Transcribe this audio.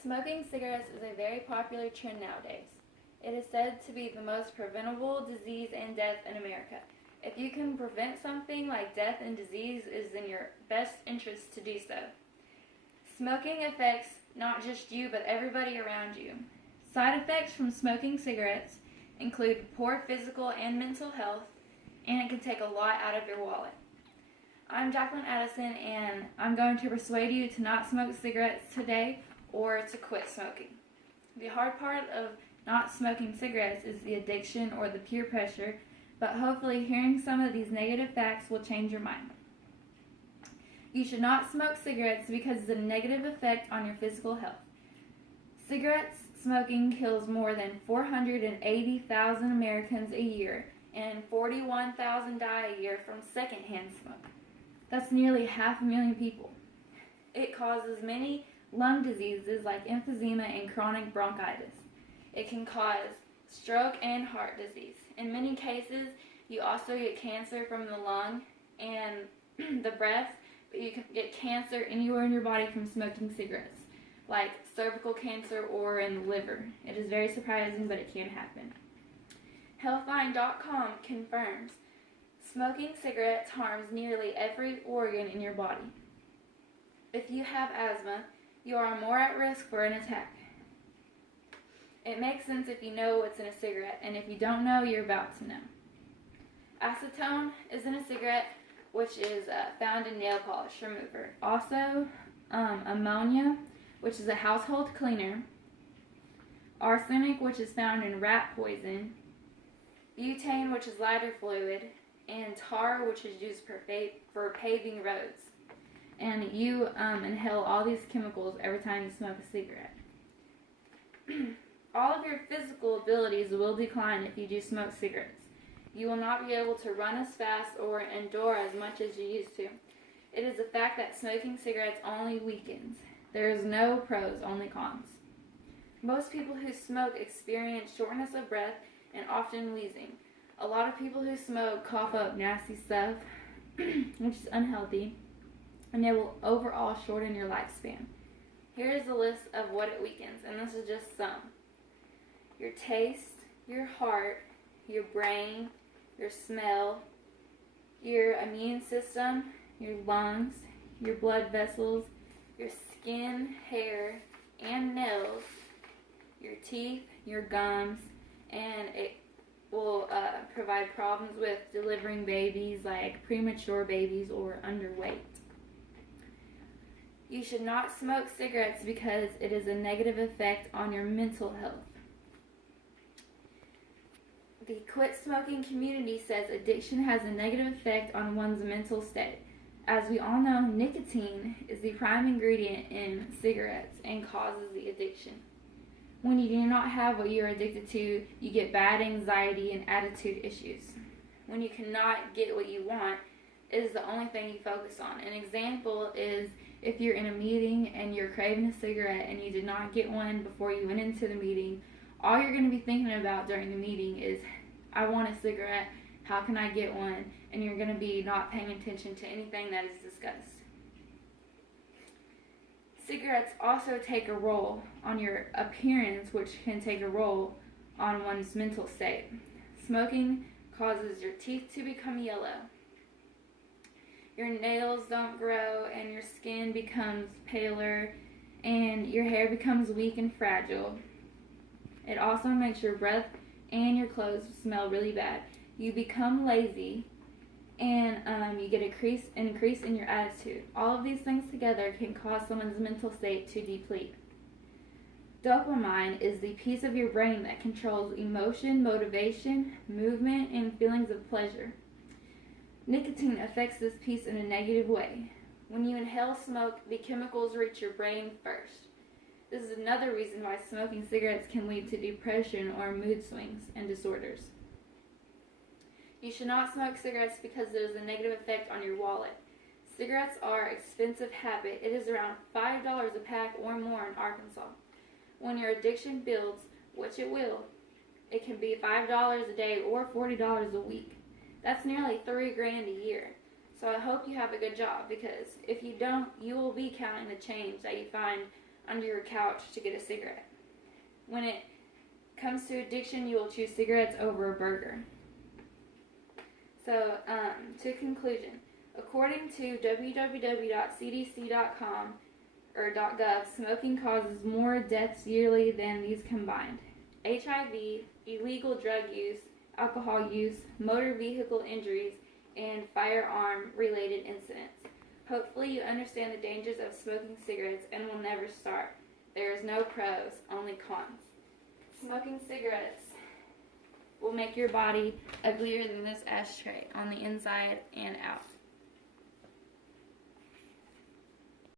Smoking cigarettes is a very popular trend nowadays. It is said to be the most preventable disease and death in America. If you can prevent something like death and disease, it is in your best interest to do so. Smoking affects not just you, but everybody around you. Side effects from smoking cigarettes include poor physical and mental health, and it can take a lot out of your wallet. I'm Jacqueline Addison, and I'm going to persuade you to not smoke cigarettes today or to quit smoking. The hard part of not smoking cigarettes is the addiction or the peer pressure, but hopefully hearing some of these negative facts will change your mind. You should not smoke cigarettes because of the negative effect on your physical health. Cigarettes smoking kills more than 480,000 Americans a year, and 41,000 die a year from secondhand smoke. That's nearly 500,000 people. It causes many lung diseases like emphysema and chronic bronchitis. It can cause stroke and heart disease. In many cases, you also get cancer from the lung and the breath, but you can get cancer anywhere in your body from smoking cigarettes, like cervical cancer or in the liver. It is very surprising, but it can happen. Healthline.com confirms smoking cigarettes harms nearly every organ in your body. If you have asthma, you are more at risk for an attack. It makes sense if you know what's in a cigarette, and if you don't know, you're about to know. Acetone is in a cigarette, which is found in nail polish remover. Also, ammonia, which is a household cleaner. Arsenic, which is found in rat poison. Butane, which is lighter fluid. And tar, which is used for paving roads. And you inhale all these chemicals every time you smoke a cigarette. All of your physical abilities will decline if you do smoke cigarettes. You will not be able to run as fast or endure as much as you used to. It is a fact that smoking cigarettes only weakens. There is no pros, only cons. Most people who smoke experience shortness of breath and often wheezing. A lot of people who smoke cough up nasty stuff, which is unhealthy, and it will overall shorten your lifespan. Here is a list of what it weakens, and this is just some. Your taste, your heart, your brain, your smell, your immune system, your lungs, your blood vessels, your skin, hair, and nails, your teeth, your gums, and it will provide problems with delivering babies, like premature babies or underweight. You should not smoke cigarettes because it is a negative effect on your mental health. The quit smoking community says addiction has a negative effect on one's mental state. As we all know, nicotine is the prime ingredient in cigarettes and causes the addiction. When you do not have what you are addicted to, you get bad anxiety and attitude issues. When you cannot get what you want, it is the only thing you focus on. An example is if you're in a meeting and you're craving a cigarette and you did not get one before you went into the meeting, all you're going to be thinking about during the meeting is, I want a cigarette, how can I get one? And you're going to be not paying attention to anything that is discussed. Cigarettes also take a role on your appearance, which can take a role on one's mental state. Smoking causes your teeth to become yellow. Your nails don't grow and your skin becomes paler and your hair becomes weak and fragile. It also makes your breath and your clothes smell really bad. You become lazy and you get an increase in your attitude. All of these things together can cause someone's mental state to deplete. Dopamine is the piece of your brain that controls emotion, motivation, movement, and feelings of pleasure. Nicotine affects this piece in a negative way. When you inhale smoke, the chemicals reach your brain first. This is another reason why smoking cigarettes can lead to depression or mood swings and disorders. You should not smoke cigarettes because there is a negative effect on your wallet. Cigarettes are an expensive habit. It is around $5 a pack or more in Arkansas. When your addiction builds, which it will, it can be $5 a day or $40 a week. That's nearly $3,000 a year. So I hope you have a good job, because if you don't, you will be counting the change that you find under your couch to get a cigarette. When it comes to addiction, you will choose cigarettes over a burger. So, to conclusion, according to www.cdc.com or .gov, smoking causes more deaths yearly than these combined. HIV, illegal drug use, alcohol use, motor vehicle injuries, and firearm-related incidents. Hopefully you understand the dangers of smoking cigarettes and will never start. There is no pros, only cons. Smoking cigarettes will make your body uglier than this ashtray on the inside and out.